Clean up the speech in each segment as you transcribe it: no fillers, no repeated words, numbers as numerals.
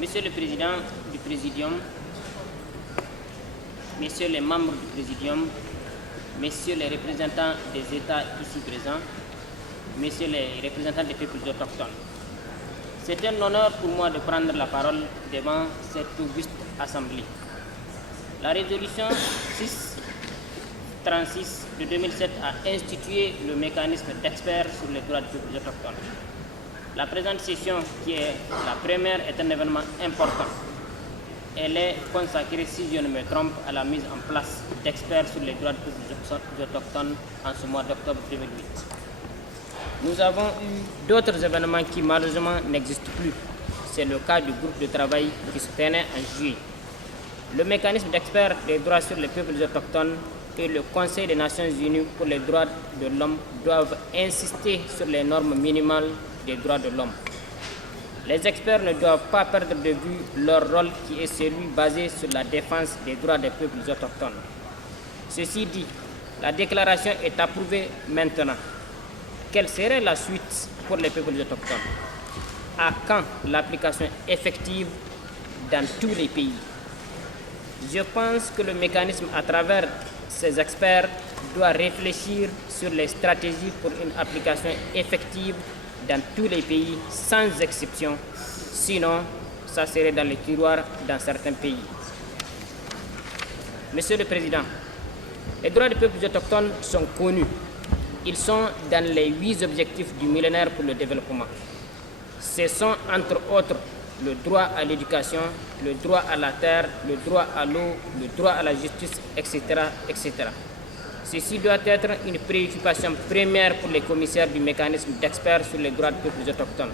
Monsieur le Président du Présidium, Messieurs les membres du Présidium, Messieurs les représentants des États ici présents, Messieurs les représentants des peuples autochtones, c'est un honneur pour moi de prendre la parole devant cette auguste assemblée. La résolution 636 de 2007 a institué le mécanisme d'experts sur les droits des peuples autochtones. La présente session, qui est la première, est un événement important. Elle est consacrée, si je ne me trompe, à la mise en place d'experts sur les droits des peuples autochtones en ce mois d'octobre 2008. Nous avons eu d'autres événements qui malheureusement n'existent plus. C'est le cas du groupe de travail qui se tenait en juillet. Le mécanisme d'experts des droits sur les peuples autochtones et le Conseil des Nations Unies pour les droits de l'homme doivent insister sur les normes minimales des droits de l'homme. Les experts ne doivent pas perdre de vue leur rôle qui est celui basé sur la défense des droits des peuples autochtones. Ceci dit, la déclaration est approuvée maintenant. Quelle serait la suite pour les peuples autochtones? À quand l'application effective dans tous les pays? Je pense que le mécanisme, à travers ces experts, doit réfléchir sur les stratégies pour une application effective dans tous les pays, sans exception. Sinon, ça serait dans les tiroirs dans certains pays. Monsieur le Président, les droits des peuples autochtones sont connus. Ils sont dans les 8 objectifs du millénaire pour le développement. Ce sont, entre autres, le droit à l'éducation, le droit à la terre, le droit à l'eau, le droit à la justice, etc., etc. Ceci doit être une préoccupation première pour les commissaires du mécanisme d'experts sur les droits des peuples autochtones.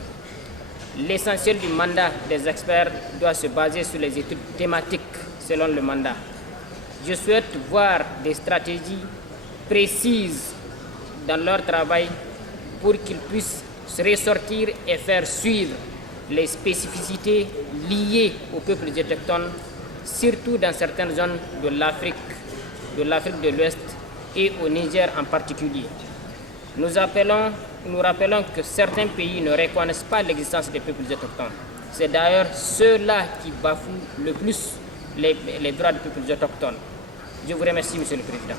L'essentiel du mandat des experts doit se baser sur les études thématiques selon le mandat. Je souhaite voir des stratégies précises dans leur travail pour qu'ils puissent se ressortir et faire suivre les spécificités liées aux peuples autochtones, surtout dans certaines zones de l'Afrique de l'Ouest et au Niger en particulier. Nous rappelons que certains pays ne reconnaissent pas l'existence des peuples autochtones. C'est d'ailleurs ceux-là qui bafouent le plus les droits des peuples autochtones. Je vous remercie, Monsieur le Président.